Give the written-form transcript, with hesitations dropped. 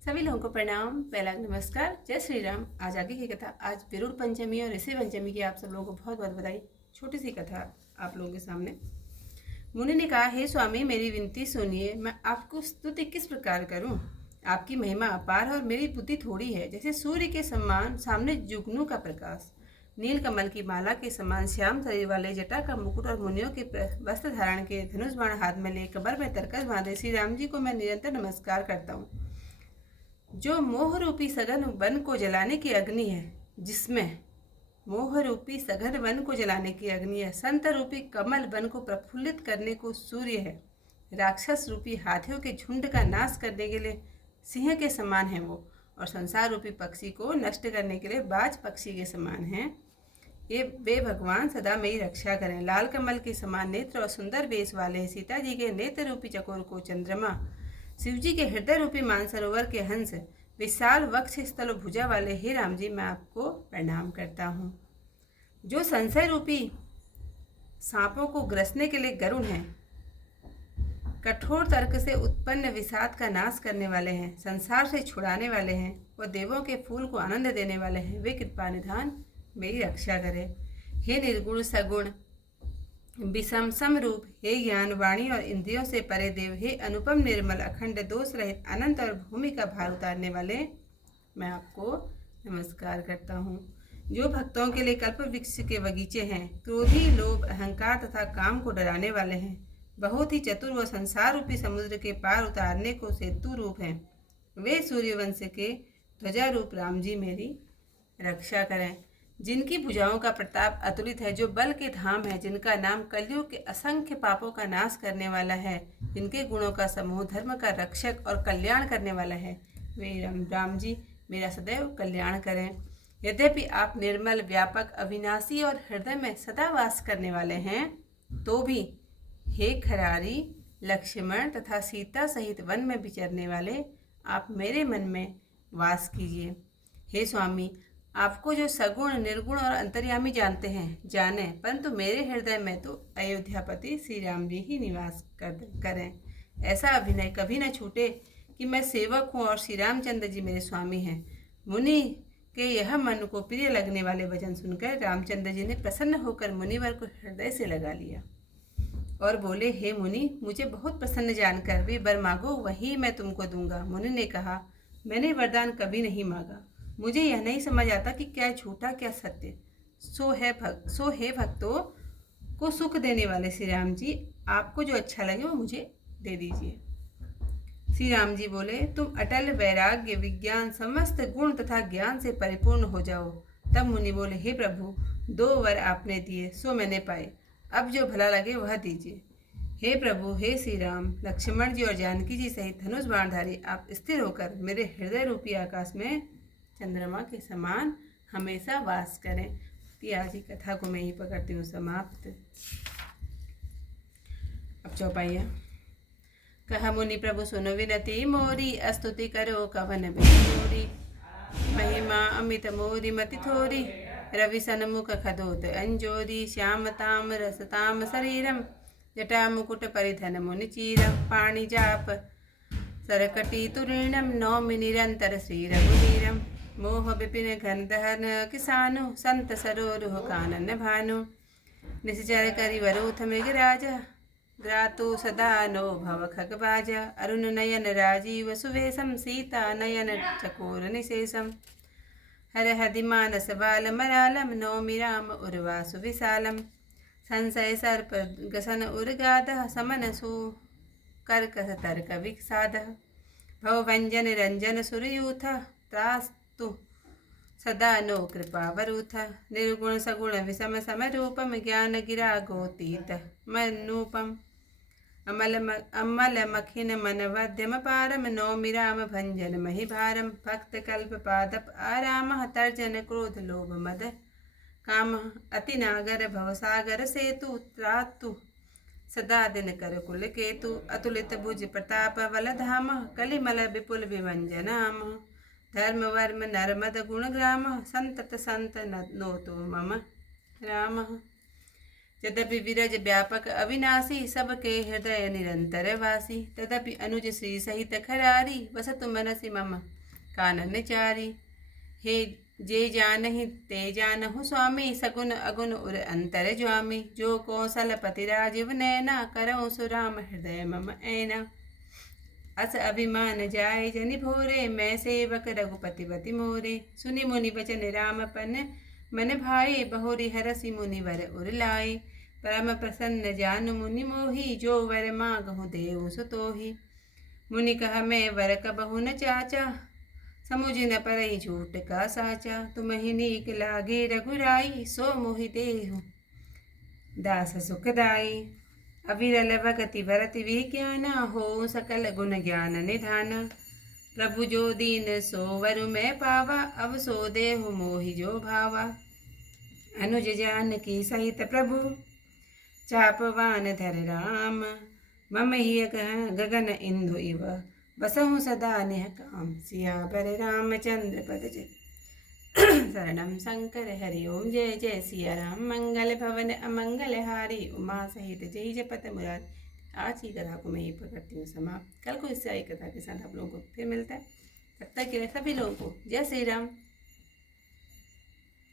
सभी लोगों को प्रणाम, पहला नमस्कार, जय श्री राम। आज आगे की कथा, आज विरुड़ पंचमी और ऋषि पंचमी की आप सब लोगों को बहुत बहुत बधाई। छोटी सी कथा आप लोगों के सामने। मुनि ने कहा, हे स्वामी, मेरी विनती सुनिए। मैं आपको स्तुति किस प्रकार करूं? आपकी महिमा अपार है और मेरी बुद्धि थोड़ी है। जैसे सूर्य के समान सामने जुगनू का प्रकाश, नील कमल की माला के समान श्याम शरीर वाले, जटा का मुकुट और मुनियों के वस्त्र धारण के, धनुष बाण हाथ में ले, कमर में तरकस बांधे श्री राम जी को मैं निरंतर नमस्कार करता हूँ। जो मोह रूपी सघन वन को जलाने की अग्नि है, जिसमें मोह रूपी सघन वन को जलाने की अग्नि है, संत रूपी कमल वन को प्रफुल्लित करने को सूर्य है, राक्षस रूपी हाथियों के झुंड का नाश करने के लिए सिंह के समान है वो, और संसार रूपी पक्षी को नष्ट करने के लिए बाज पक्षी के समान है। ये वे भगवान सदा मेरी रक्षा करें। लाल कमल के समान नेत्र और सुंदर वेश वाले सीता जी के नेत्र रूपी चकोर को चंद्रमा, शिवजी के हृदय रूपी मानसरोवर के हंस, विशाल वक्ष स्थल भुजा वाले हे राम जी, मैं आपको प्रणाम करता हूँ। जो संशय रूपी सांपों को ग्रसने के लिए गरुण हैं, कठोर तर्क से उत्पन्न विषाद का नाश करने वाले हैं, संसार से छुड़ाने वाले हैं, वो देवों के फूल को आनंद देने वाले हैं, वे कृपा निधान मेरी रक्षा करें। हे निर्गुण सगुण विषम सम रूप, हे ज्ञान वाणी और इंद्रियों से परे देव, हे अनुपम निर्मल अखंड दोष रहित अनंत और भूमि का भार उतारने वाले, मैं आपको नमस्कार करता हूँ। जो भक्तों के लिए कल्प वृक्ष के बगीचे हैं, क्रोधी लोभ अहंकार तथा काम को डराने वाले हैं, बहुत ही चतुर व संसार रूपी समुद्र के पार उतारने को सेतु रूप हैं, वे सूर्यवंश के ध्वजा रूप राम जी मेरी रक्षा करें। जिनकी भुजाओं का प्रताप अतुलित है, जो बल के धाम है, जिनका नाम कलयुग के असंख्य पापों का नाश करने वाला है, जिनके गुणों का समूह धर्म का रक्षक और कल्याण करने वाला है, वे राम जी मेरा सदैव कल्याण करें। यद्यपि आप निर्मल, व्यापक, अविनाशी और हृदय में सदा वास करने वाले हैं, तो भी हे खरारी, लक्ष्मण तथा सीता सहित वन में विचरने वाले, आप मेरे मन में वास कीजिए। हे स्वामी, आपको जो सगुण, निर्गुण और अंतर्यामी जानते हैं जाने, परंतु मेरे हृदय में तो अयोध्यापति श्री राम जी ही निवास करें। ऐसा अभिनय कभी न छूटे कि मैं सेवक हूँ और श्री रामचंद्र जी मेरे स्वामी हैं। मुनि के यह मन को प्रिय लगने वाले वचन सुनकर रामचंद्र जी ने प्रसन्न होकर मुनिवर को हृदय से लगा लिया और बोले, हे मुनि, मुझे बहुत प्रसन्न जानकर वे वर मांगो, वही मैं तुमको दूंगा। मुनि ने कहा, मैंने वरदान कभी नहीं मांगा। मुझे यह नहीं समझ आता कि क्या झूठा क्या सत्य। सो हे भक्तों को सुख देने वाले श्री राम जी, आपको जो अच्छा लगे वो मुझे दे दीजिए। श्री राम जी बोले, तुम अटल वैराग्य, विज्ञान, समस्त गुण तथा ज्ञान से परिपूर्ण हो जाओ। तब मुनि बोले, हे प्रभु, 2 वर आपने दिए सो मैंने पाए, अब जो भला लगे वह दीजिए। हे प्रभु, हे श्री राम, लक्ष्मण जी और जानकी जी सहित धनुष बाणधारी, आप स्थिर होकर मेरे हृदय रूपी आकाश में चंद्रमा के समान हमेशा वास करें। तो आज की कथा को मैं ही पकड़ती हूँ समाप्त। अब चौपाइया। कहा, मुनि प्रभु सुनो विनती मोरी, स्तुति करो कवन बिजोरी, महिमा अमित मोरी मति थोरी, रवि सन्मुख खदोत अंजोरी, श्यामताम रसताम शरीरम, जटा मुकुट परिधन मुनि चीरम, पाणि जाप सरकटी तुरीणम, नौमि निरंतर श्री रघुवीरम, मोह विपिन घन दहन किसानु, संत सरोरुह कानन भानु, निश्चर करि वरोथ मृगराज, ग्रातो सदा नो भव खगबाज, अरुण नयन राजीव सुवेशम, सीता नयन चकोर निशेषम, हर हदिमानस बाल मरालम, नौमि राम उर्वासु विशालम, संशय सर्प गसन उर्गाद, समन सु कर्कस तर्क विक्षाद, भवभंजन रंजन सुरयूथ, त्रास्तु सदा नो कृपावरूथ, निर्गुण सगुण विषम समरूपम, ज्ञान गिरा गोतीत मनूपम, अमल मखिन मन वध्यम पारम, नौमि राम भंजन महि भारम, भक्त कल्प पादप आराम, तर्जन क्रोध लोभ मद काम, अति नागर भवसागर सेतु, त्रातु सदा दिन कर कुल केतु, अतुलित भुज प्रताप वलधाम, कलिमल विपुल विभंजनाम, धर्म वर्म नर्मद गुण ग्राम, संतत संत नोतु मम राम। यद्यपि विरज व्यापक अविनाशी, सबके हृदय निरंतर वासी। तदपि अनुज श्री सहित खरारी, वसतु मनसि मम कानन चारी। हे जे जानहि ते जानहु स्वामी, सगुन अगुन उर अंतर ज्वामी। जो कौशलपति राजीव नैना, करऊँ सुराम हृदय मम ऐना। अस अभिमान जाय जनि भोरे, मैं सेवक रघुपति बति मोरे। सुनि मुनि बचन रामपन, मन भाए बहुरि हरसि मुनिवर उर लाए। परम प्रसन्न जानु मुनि मोहि, जो वर मांगहु देव सुतोहि। मुनि कह मैं वर कबहु न चाचा, समुझ न परई झूठ का साचा। तुम्हि नीक लागे रघुराई, सो मोहि देहु दास सुखदाई। अविरल भगति भरति विज्ञाना, हो सकल गुण ज्ञान निधाना। प्रभु जो दीन सो वरु मैं पावा, अब सो देहु मोहि जो भावा। अनुज जानकी सहित प्रभु, चापवान धर राम। मम हिय गगन इंदु इव, बसहु सदा निह काम। सियावर रामचंद्र पद जय। शरणम शंकर हरि ओम, जय जय सिया राम। मंगल भवन अमंगल हारी, उमा सहित जय जपत मुरारी। आज की कथा को मैं यहीं पर करती हूँ समाप्त। कल को इससे आई कथा के साथ आप लोगों को फिर मिलता है। तब तक के लिए सभी लोगों को जय श्री राम।